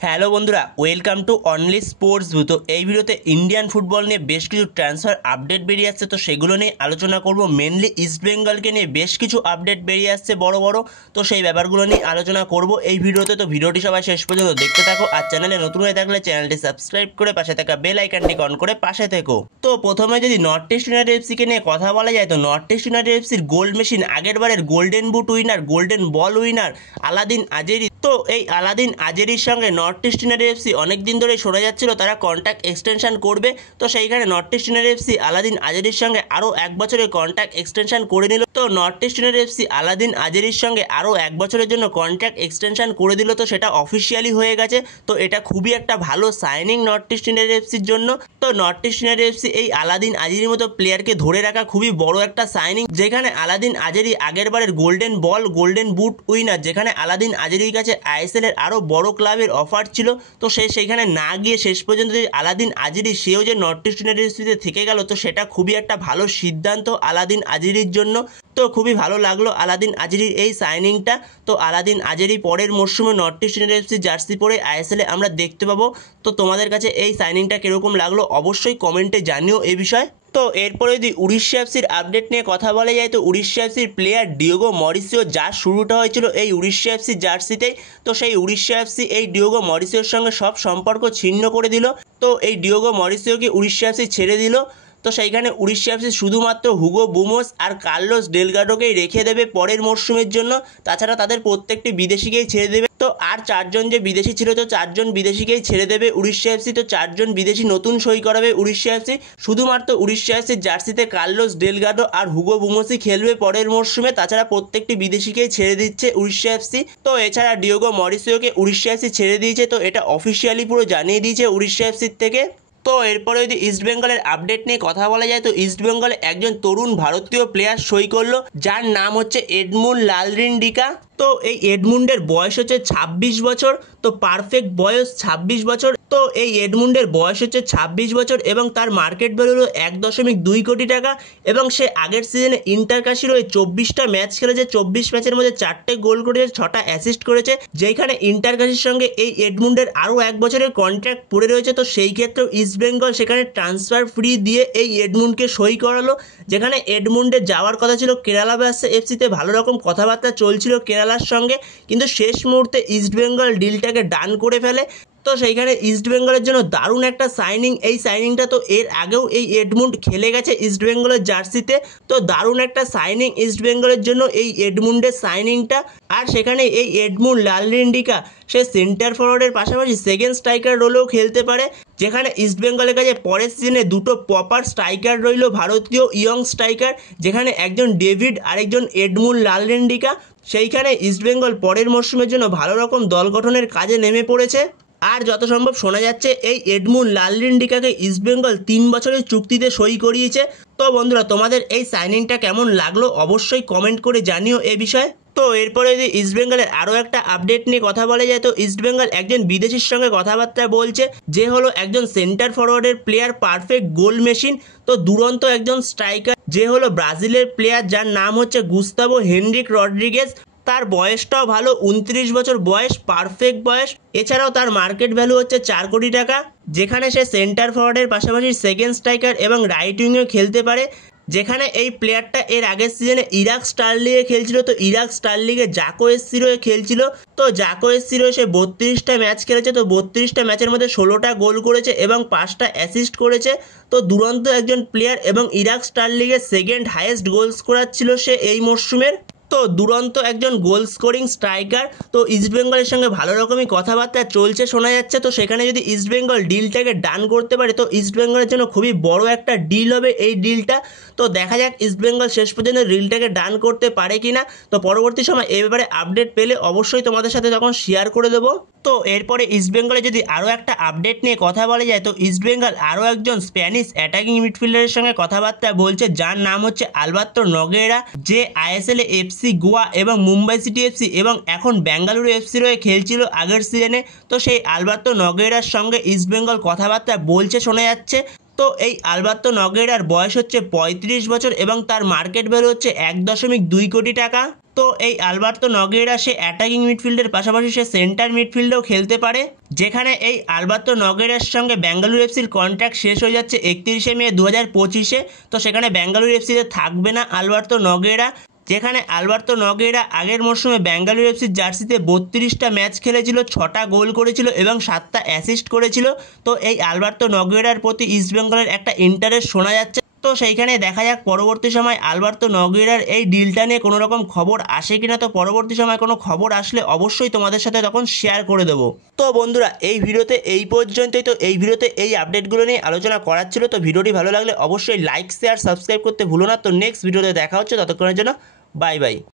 Hello বন্ধুরা, welcome to only sports view. তো এই ভিডিওতে ইন্ডিয়ান ফুটবল নিয়ে বেশ কিছু ট্রান্সফার আপডেট বেরিয়ে আসছে, তো সেগুলো নিয়ে আলোচনা করব। মেনলি ইস্ট বেঙ্গলকে নিয়ে বেশ কিছু আপডেট বেরিয়ে আসছে বড় বড়, তো সেই ব্যাপারগুলো নিয়ে আলোচনা করব এই ভিডিওতে। তো ভিডিওটি সবাই শেষ পর্যন্ত দেখতে থাকো, আর চ্যানেলে নতুন হয়ে থাকলে চ্যানেলটি সাবস্ক্রাইব করে পাশে থাকা বেল আইকনটি অন করে পাশে থেকো। তো প্রথমে যদি নর্থ ইস্ট ইউনাইটেড এফসিকে নিয়ে কথা বলা যায়, তো নর্থ ইস্ট ইউনাইটেড এফসির গোল্ড মেশিন, আগের বারের golden boot winner, golden ball winner Alaaeddine Ajaraie. তো এই আলাদিন আজেরির সঙ্গে নর্থ ইস্ট ইউনাইটেড এফসি অনেক দিন ধরেই শোনা যাচ্ছিল তারা কন্ট্রাক্ট এক্সটেনশন করবে। তো সেইখানে North East United FC Alaaeddine আজেরির সঙ্গে আরও 1 বছরের কন্ট্রাক্ট এক্সটেনশন করে নিল। তো North East United FC Alaaeddine আজেরির সঙ্গে আরও 1 বছরের জন্য কন্ট্রাক্ট এক্সটেনশন করে দিল। তো সেটা অফিসিয়ালি হয়ে গেছে। তো এটা খুবই একটা ভালো সাইনিং নর্থ ইস্ট ইউনাইটেড এফসির জন্য। তো নর্থ ইস্ট ইউনাইটেড এফসি এই আলাদিন আজেরির মতো প্লেয়ারকে ধরে রাখা খুবই বড় একটা সাইনিং, যেখানে আলাদিন আজেরি আগের বারের golden ball, golden boot winner, যেখানে আলাদিন আজেরির কাছে আইএসএল এর আরও বড় ক্লাবের অফার ছিল। তো সেইখানে না গিয়ে শেষ পর্যন্ত যে আলাদিন আজেরি সেও যে নর্থ ইস্ট ইউনাইটেড এফসিতে থেকে গেল, তো সেটা খুবই একটা ভালো সিদ্ধান্ত আলাদিন আজেরির জন্য। তো খুবই ভালো লাগলো আলাদিন আজেরির এই সাইনিংটা। তো আলাদিন আজেরি পরের মরশুমে north East United FC jersey পরে আইএসএল এ আমরা দেখতে পাবো। তো তোমাদের কাছে এই সাইনিংটা কীরকম লাগলো অবশ্যই কমেন্টে জানিও এই বিষয়ে। তো এরপরে যদি উড়িষ্যা এফসির আপডেট নিয়ে কথা বলা যায়, তো উড়িষ্যা এফসির প্লেয়ার ডিয়েগো মরিসিও, যার শুরুটা হয়েছিল এই উড়িষ্যা এফসি জার্সিতেই, তো সেই উড়িষ্যা এফসি এই ডিয়েগো মরিসিওর সঙ্গে সব সম্পর্ক ছিন্ন করে দিল। তো এই ডিয়েগো মরিসিওকে উড়িষ্যা এফসি ছেড়ে দিল। তো সেইখানে উড়িষ্যা এফসি শুধুমাত্র হুগো বুমোস আর কার্লোস ডেলগাডোকেই রেখে দেবে পরের মরশুমের জন্য। তাছাড়া তাদের প্রত্যেকটি বিদেশিকেই ছেড়ে দেবে। তো আর 4 জন যে বিদেশি ছিল, তো 4 জন বিদেশিকেই ছেড়ে দেবে উড়িষ্যা এফসি। তো 4 জন বিদেশি নতুন সই করাবে উড়িষ্যা এফসি। শুধুমাত্র উড়িষ্যা এফসির জার্সিতে কার্লোস ডেলগাডো আর হুগো বুমোসই খেলবে পরের মরশুমে। তাছাড়া প্রত্যেকটি বিদেশিকেই ছেড়ে দিচ্ছে উড়িষ্যা এফসি। তো এছাড়া ডিয়েগো মরিসিওকে উড়িষ্যা এফসি ছেড়ে দিয়েছে। তো এটা অফিসিয়ালি পুরো জানিয়ে দিয়েছে উড়িষ্যা এফসির থেকে। তো এরপরে যদি ইস্ট বেঙ্গলের আপডেট নিয়ে কথা বলা যায়, তো ইস্ট বেঙ্গলে একজন তরুণ ভারতীয় প্লেয়ার সই করলো, যার নাম হচ্ছে এডমুন্ড লালরিন্ডিকা। তো এই এডমুন্ডের বয়স হচ্ছে 26 বছর। তো পারফেক্ট বয়স 26 বছর। তো এই এডমুন্ডের বয়স হচ্ছে 26 বছর এবং তার মার্কেট ভ্যালু হলো 1.2 কোটি টাকা। এবং সে আগের সিজনে ইন্টারকাশির হয়ে 24টা ম্যাচ খেলেছে, 24 ম্যাচের মধ্যে 4টে গোল করেছে, 6টা অ্যাসিস্ট করেছে। যেখানে ইন্টারকাশির সঙ্গে এই এডমুন্ডের আরও 1 বছরের কন্ট্রাক্ট পড়ে রয়েছে। তো সেই ক্ষেত্রেও ইস্ট বেঙ্গল সেখানে ট্রান্সফার ফ্রি দিয়ে এই এডমুন্ডকে সই করালো। যেখানে এডমুন্ডের যাওয়ার কথা ছিল কেরালা ব্লাস্টার্স এফসিতে, ভালো রকম কথাবার্তা চলছিল কেরালার সঙ্গে, কিন্তু শেষ মুহূর্তে ইস্ট বেঙ্গল ডিলটাকে ডান করে ফেলে। তো সেইখানে ইস্ট বেঙ্গলের জন্য দারুণ একটা সাইনিং। এই সাইনিংটা তো এর আগেও এই এডমুন্ড খেলে গেছে ইস্ট বেঙ্গলের জার্সিতে। তো দারুণ একটা সাইনিং ইস্ট বেঙ্গলের জন্য এই এডমুন্ডের সাইনিংটা। আর সেখানে এই এডমুন্ড লালরিন্ডিকা সে সেন্টার ফরওয়ার্ডের পাশাপাশি সেকেন্ড স্ট্রাইকার রোলেও খেলতে পারে। যেখানে ইস্ট বেঙ্গলের কাছে পরের সিজনে 2টো প্রপার স্ট্রাইকার রইল, ভারতীয় ইয়ং স্ট্রাইকার, যেখানে একজন ডেভিড আর একজন এডমুন্ড লালরিন্ডিকা। সেইখানে ইস্ট বেঙ্গল পরের মরশুমের জন্য ভালো রকম দল গঠনের কাজে নেমে পড়েছে। আর যত সম্ভব শোনা যাচ্ছে এই এডমুন্ড লালরিন্ডিকাকে ইস্ট বেঙ্গল 3 বছরের চুক্তিতে সই করিয়েছে। তো বন্ধুরা, তোমাদের এই সাইনিংটা কেমন লাগলো অবশ্যই কমেন্ট করে জানিও এ বিষয়ে। তো এরপরে যদি ইস্ট বেঙ্গলের আরও একটা আপডেট নিয়ে কথা বলা যায়, তো ইস্ট বেঙ্গল একজন বিদেশির সঙ্গে কথাবার্তা বলছে, যে হলো একজন সেন্টার ফরওয়ার্ডের প্লেয়ার, পারফেক্ট গোল মেশিন। তো দুরন্ত একজন স্ট্রাইকার, যে হলো ব্রাজিলের প্লেয়ার, যার নাম হচ্ছে গুস্তাভো হেনরিক রড্রিগেজ। তার বয়সটাও ভালো, 29 বছর বয়স, পারফেক্ট বয়স। এছাড়াও তার মার্কেট ভ্যালু হচ্ছে 4 কোটি টাকা। যেখানে সে সেন্টার ফরওয়ার্ডের পাশাপাশি সেকেন্ড স্ট্রাইকার এবং রাইট উইংয়েও খেলতে পারে। যেখানে এই প্লেয়ারটা এর আগের সিজনে ইরাক স্টার লিগে খেলছিল। তো ইরাক স্টার লিগে জাকো এসসির হয়ে খেলছিল। তো জাকো এসসির হয়ে সে 32টা ম্যাচ খেলেছে। তো 32টা ম্যাচের মধ্যে 16টা গোল করেছে এবং 5টা অ্যাসিস্ট করেছে। তো দুরন্ত একজন প্লেয়ার এবং ইরাক স্টার লিগের সেকেন্ড হাইয়েস্ট গোল স্কোরার ছিল সে এই মরশুমের। তো দুরন্ত একজন গোল স্কোরিং স্ট্রাইকার। তো ইস্ট বেঙ্গলের সঙ্গে ভালো রকমই কথাবার্তা চলছে শোনা যাচ্ছে। তো সেখানে যদি ইস্ট বেঙ্গল ডিলটাকে ডান করতে পারে, তো ইস্ট বেঙ্গলের জন্য খুবই বড় একটা ডিল হবে এই ডিলটা। তো দেখা যাক ইস্ট বেঙ্গল শেষ পর্যন্ত ডিলটাকে ডান করতে পারে কিনা। তো পরবর্তী সময় এই ব্যাপারে আপডেট পেলে অবশ্যই তোমাদের সাথে তখন শেয়ার করে দেবো। তো এরপরে ইস্ট বেঙ্গলে যদি আরও একটা আপডেট নিয়ে কথা বলা যায়, তো ইস্ট বেঙ্গল আরও একজন স্প্যানিশ অ্যাটাকিং মিডফিল্ডারের সঙ্গে কথাবার্তা বলছে, যার নাম হচ্ছে আলবার্তো নগেরা, যে আইএসএল এফসি গোয়া এবং মুম্বাই সিটি এফসি এবং এখন বেঙ্গালুরু এফসির হয়ে খেলছিল আগের সিজনে। তো সেই আলবার্তো নগেরার সঙ্গে ইস্ট বেঙ্গল কথাবার্তা বলছে শোনা যাচ্ছে। তো এই আলবার্তো নগেরার বয়স হচ্ছে 35 বছর এবং তার মার্কেট ভ্যালু হচ্ছে 1.2 কোটি টাকা। তো এই আলবার্তো নগেরা সে অ্যাটাকিং মিডফিল্ডের পাশাপাশি সে সেন্টার মিডফিল্ডেও খেলতে পারে, যেখানে এই আলবার্তো নগেরার সঙ্গে ব্যাঙ্গালুরু এফসির কন্ট্রাক্ট শেষ হয়ে যাচ্ছে 31শে মে 2025-এ। তো সেখানে ব্যাঙ্গালুরু এফসিতে থাকবে না আলবার্তো নগেরা, যেখানে আলবার্তো নগেরা আগের মরশুমে ব্যাঙ্গালুরু এফসির জার্সিতে 32টা ম্যাচ খেলেছিল, 6টা গোল করেছিল এবং 7টা অ্যাসিস্ট করেছিল। তো এই আলবার্তো নগেরার প্রতি ইস্টবেঙ্গলের একটা ইন্টারেস্ট শোনা যাচ্ছে। তো সেইখানে দেখা যাক পরবর্তী সময় আলবার্তো নগেরার এই ডিলটা নিয়ে কোনো রকম খবর আসে কিনা। তো পরবর্তী সময় কোনো খবর আসলে অবশ্যই তোমাদের সাথে তখন শেয়ার করে দেবো। তো বন্ধুরা এই ভিডিওতে এই পর্যন্তই। তো এই ভিডিওতে এই আপডেটগুলো নিয়ে আলোচনা করার ছিল। তো ভিডিওটি ভালো লাগলে অবশ্যই লাইক শেয়ার সাবস্ক্রাইব করতে ভুলো না। তো নেক্সট ভিডিওতে দেখা হচ্ছে, ততক্ষণের জন্য বাই বাই।